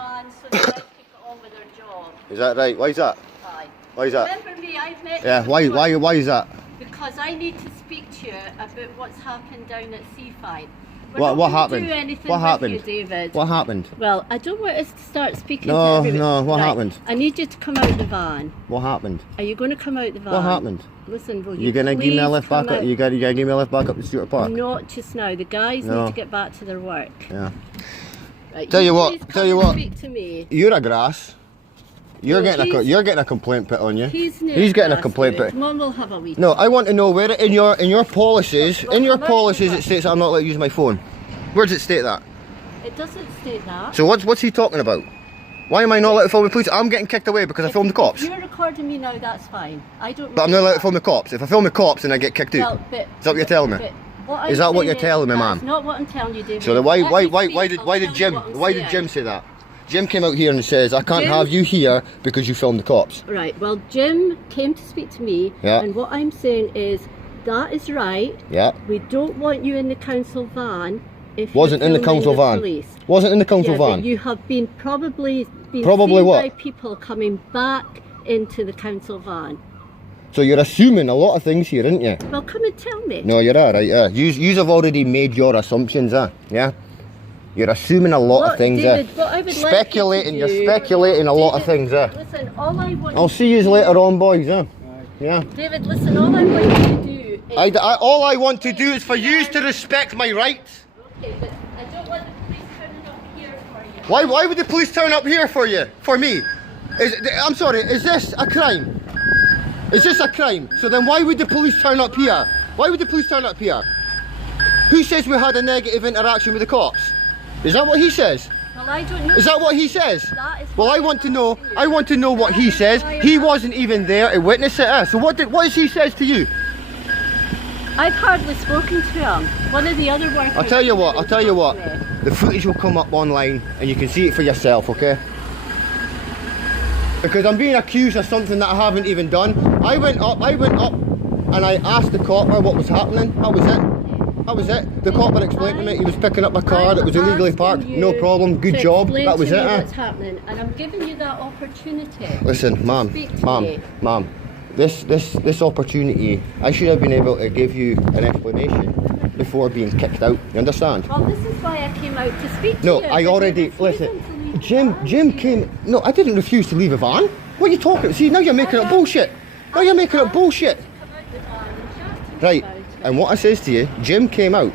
van so they let people on with their job. Is that right? Why is that? Aye. Why is that? Remember me, I've met Yeah, you why before. is that? Because I need to speak to you about what's happened down at Seafine. What happened? Do anything What with happened? You, David. What happened? Well, I don't want us to start speaking to No, everybody. no, what Right, happened? I need you to come out the van. What happened? Are you going to come out the van? What happened? Listen, will You're gonna give me a lift come back up? out? You gotta give me a lift back up to Stuart Park? Not just now. The guys No. need to get back to their work. Yeah. Right, Tell you what, please tell come you and what. Speak to me. You're a grass. You're No, you're getting a complaint put on you. He's getting a complaint put. Mum will have a wee. No, I want to know where in your policies Well, in your come out policies the it states I'm not allowed to use my phone. Where does it state that? It doesn't state that. So what's he talking about? Why am I not allowed to film the police? I'm getting kicked away because I filmed the cops. If you're recording me now, that's fine. I don't. But I'm not allowed to film the cops. If I film the cops, then I get kicked Well, out. but, Is that what you're telling me? What Is that what you're telling me, That's ma'am? not what I'm telling you, David. So then Let me speak, why did I'll tell you Jim what I'm saying. say that? Jim came out here and says I can't Jim- have you here because you filmed the cops. Right. Well, Jim came to speak to me, Yeah. and what I'm saying is that is right. Yeah. We don't want you in the council van. If Wasn't you're in the filming council van. Police. Wasn't in the council Yeah, but van. you have been probably seen what? by people coming back into the council van. So you're assuming a lot of things here, aren't you? Well, come and tell me. No, you're alright, yeah. You have already made your assumptions, yeah? You're assuming a lot of things, David, what I would Speculating, like you to you're do, speculating a lot of David, things, Listen, all I want I'll see you later on, boys, Yeah. David, listen, all I want you to do is... All I want to do is for you to respect my rights. Okay, but I don't want the police turning up here for you. Why would the police turn up here for you? For me? I'm sorry, is this a crime? Is this a crime? So then why would the police turn up here? Why would the police turn up here? Who says we had a negative interaction with the cops? Is that what he says? Well, I don't know. Is that what he says? That is Well, what I want to know what he says. He wasn't even there to witness it. So what has he says to you? I've hardly spoken to him. One of the other workers... I'll tell you what, Me. the footage will come up online and you can see it for yourself, okay? Because I'm being accused of something that I haven't even done. I went up and I asked the copper what was happening. That was it. The copper explained to me he was picking up a car that was illegally parked. No problem, good job. That was it. What's happening, and I'm giving you that opportunity. Listen, ma'am, this opportunity, I should have been able to give you an explanation before being kicked out. You understand? Well, this is why I came out to speak to No, you. I already, listen, Jim came, no, I didn't refuse to leave a van. What are you talking? See, now you're making up bullshit. Now you're making up bullshit. Right, and what I says to you, Jim came out,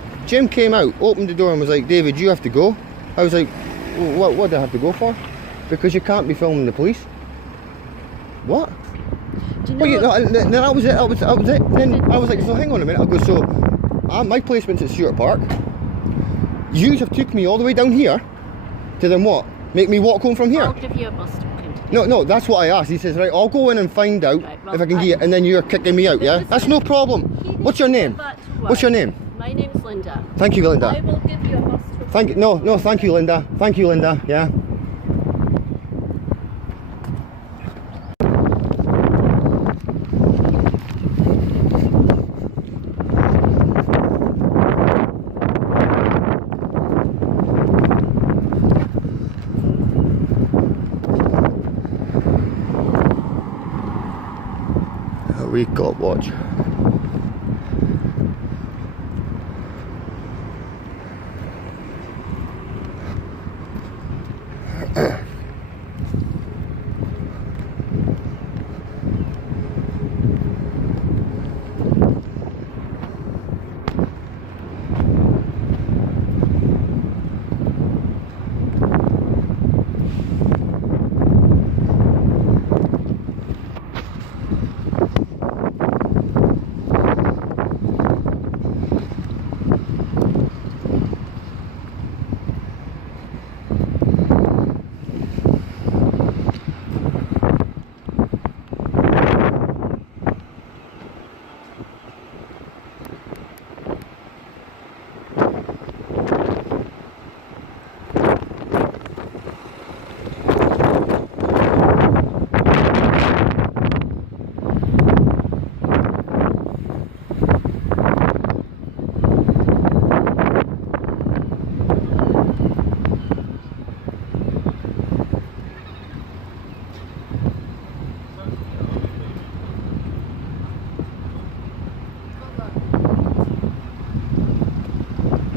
opened the door and was like, David, you have to go. I was like, what do I have to go for? Because you can't be filming the police. What? Do you know Then that was it, that was it. Then I was like, so hang on a minute. I go, so my placement's at Stuart Park. You have took me all the way down here to then what? Make me walk home from here? I'll give you a bus token. No, that's what I asked. He says, right, I'll go in and find out if I can get it, and then you're kicking me out, yeah? That's no problem. What's your name? What's your name? My name's Linda. Thank you, Linda. I will give you a bus token. No, thank you, Linda. Thank you, Linda, yeah? We got watch.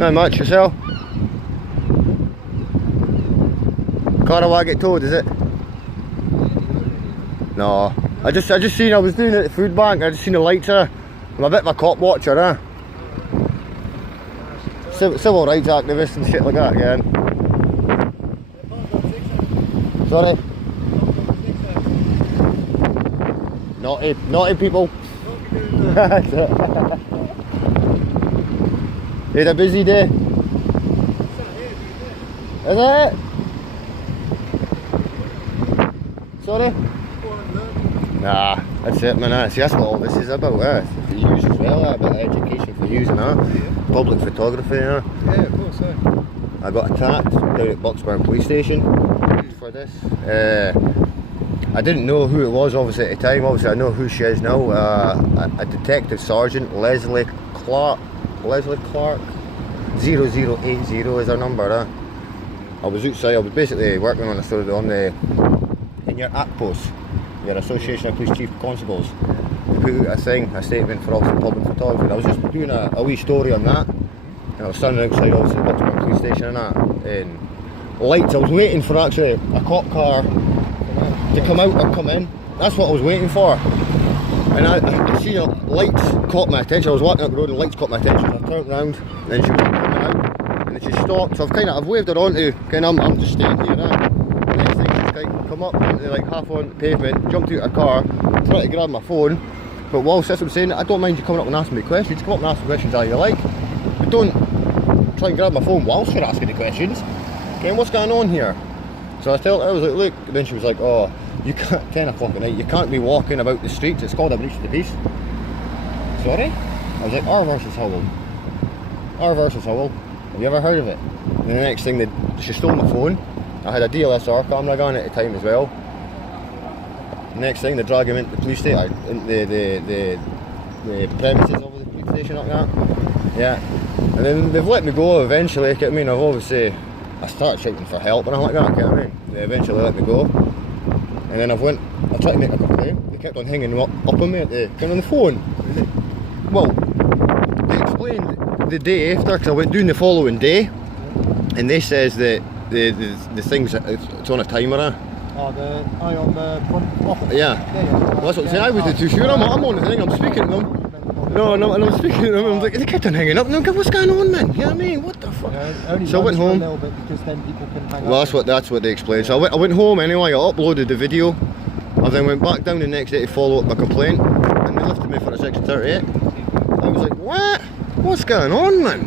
Not much yourself. Car I want to get towed, is it? No. I just seen I was doing it at the food bank. I just seen the lights there. I'm a bit of a cop watcher, eh? Civil rights activist and shit like that again. Sorry. Naughty people. You had a busy day. Is it? Sorry? Nah, that's it, man. See, that's what all this is about, eh? For use as well, a bit of education for use and that. Public photography, eh? Yeah, of course, yeah. I got attacked down at Bucksburn police station for this. I didn't know who it was obviously at the time. Obviously I know who she is now. A detective sergeant, Leslie Clark 0080 is her number. I was outside, I was basically working on in your act post, your Association of Police Chief Constables. They put out a statement for obviously public photography. And I was just doing a wee story on that. And I was standing outside obviously the Bucksburn police station and that. And lights, I was waiting for actually a cop car to come out or come in. That's what I was waiting for. And I seen lights caught my attention. I was walking up the road and lights caught my attention. So I turned around and then she was coming out. And then she stopped. So I've waved her onto, I'm just staying here now. Next thing she's come up like half on the pavement, jumped out of her car, tried to grab my phone. But whilst that's what I'm saying, I don't mind you coming up and asking me questions. Come up and ask me questions how you like. But don't try and grab my phone whilst you're asking the questions. Okay, what's going on here? So I was like, look, and then she was like, oh, you can't, 10 o'clock at night, you can't be walking about the streets, it's called a breach of the peace. Sorry? I was like, R versus Howell. R versus Howell. Have you ever heard of it? And the next thing, she stole my phone. I had a DLSR camera going at the time as well. Next thing, they drag him into the police station, the premises of the police station like that. Yeah. And then they've let me go eventually, I mean, I started shouting for help and all like that, I mean. They eventually let me go. And then I tried to make a complaint. They kept on hanging up on me on the phone. Well, they explained the day after, because I went down the following day, and they says that the thing's, it's on a timer. Oh, on the front office? Yeah. Well, that's what I'm saying. I wasn't too sure. I'm on the thing, I'm speaking to them. No, and I'm speaking to them, I'm like, they kept on hanging up, and I'm like, what's going on, man? You know what I mean? What the fuck? So I went home. A bit because then people can hang well, that's what they explained. So I went home anyway, I uploaded the video. I then went back down the next day to follow up my complaint, and they lifted me for a section 38. I was like, what? What's going on, man?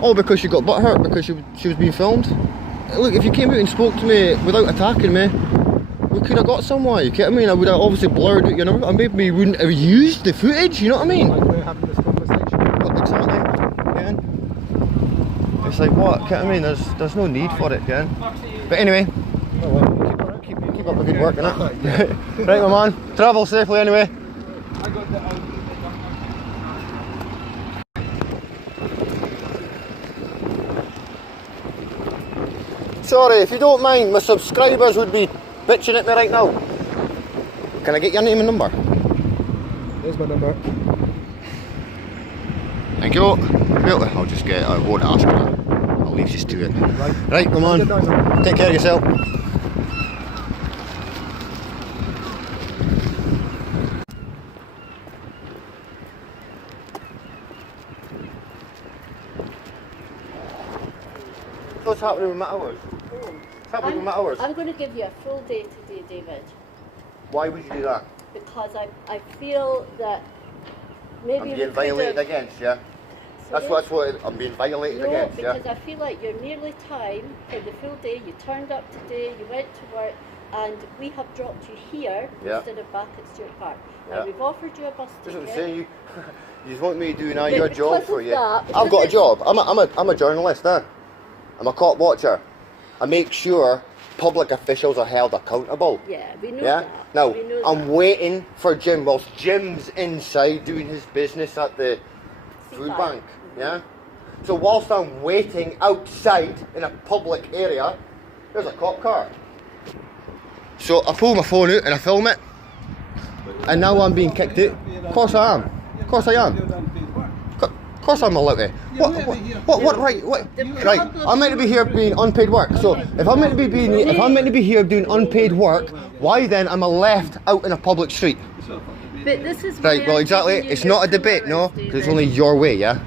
All because she got butthurt because she was being filmed. Look, if you came out and spoke to me without attacking me, we could have got somewhere, you get what I mean? I would have obviously blurred out your number, and maybe we wouldn't have used the footage, you know what I mean? Like we're having this conversation. Exactly, yeah. It's like, what, get what I mean? There's no need for it, yeah. But anyway, keep up the good work, innit? Right, my man, travel safely anyway. Sorry, if you don't mind, my subscribers would be bitching at me right now. Can I get your name and number? There's my number. Thank you. I'll just get, I won't ask her. I'll leave you to it. Right, come on. Take care of yourself. What's happening with my hours? What's happening with my hours? I'm going to give you a full day today, David. Why would you do that? Because I feel that maybe I'm being violated against, yeah? That's what I'm being violated against, yeah? because I feel like you're nearly time for the full day. You turned up today, you went to work, and we have dropped you here instead of back at Stewart Park. Now we've offered you a bus ticket. That's what I'm saying. You just want me to do now your job for you. I've got a job. I'm a journalist now. I'm a cop watcher. I make sure public officials are held accountable. Yeah, we know that. Now, we know I'm waiting for Jim whilst Jim's inside doing his business at the food bank. Yeah? So whilst I'm waiting outside in a public area, there's a cop car. So I pull my phone out and I film it. And now I'm being kicked out. Of course I am. Of course I am. Of course I'm allowed to. What right? What? Right. I'm meant to be here doing unpaid work. So if I'm meant to be here doing unpaid work, why then am I left out in a public street? But this is Right. Well, exactly. It's not a debate, no. Because it's only your way, yeah.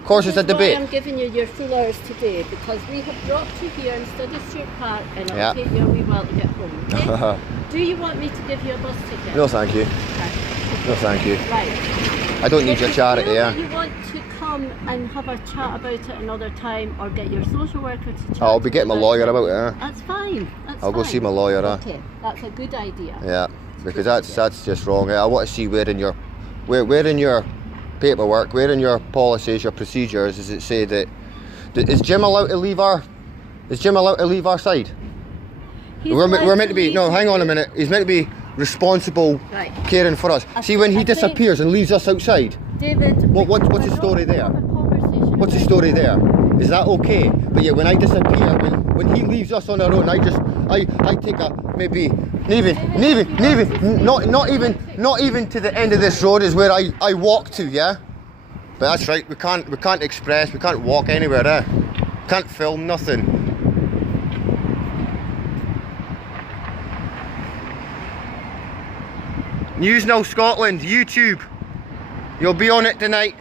Of course, it's a debate. I'm giving you your full hours today because we have dropped you here instead of Stewart Park, and it'll Yeah. take you a wee while to get home. Okay? Do you want me to give you a bus ticket? No, thank you. Okay. No, thank you. Right. I don't need If your you charity, feel yeah. that you want to come and have a chat about it another time, or get your social worker to chat. I'll be getting my lawyer about it. Yeah. That's fine. That's I'll go fine. see my lawyer. Okay, that's a good idea. Yeah, because that's just wrong. I want to see where in your paperwork, where in your policies, your procedures, does it say that is Jim allowed to leave our side? We're meant to be. No, hang on a minute. He's meant to be responsible, Right. caring for us. See, when he disappears and leaves us outside, David, what's the story there? What's the story there? Is that okay? But yeah, when I disappear, when he leaves us on our own, I take a maybe not even to the end of this road is where I walk to, yeah. But that's right. We can't express. We can't walk anywhere. Can't film nothing. News Now Scotland, YouTube. You'll be on it tonight.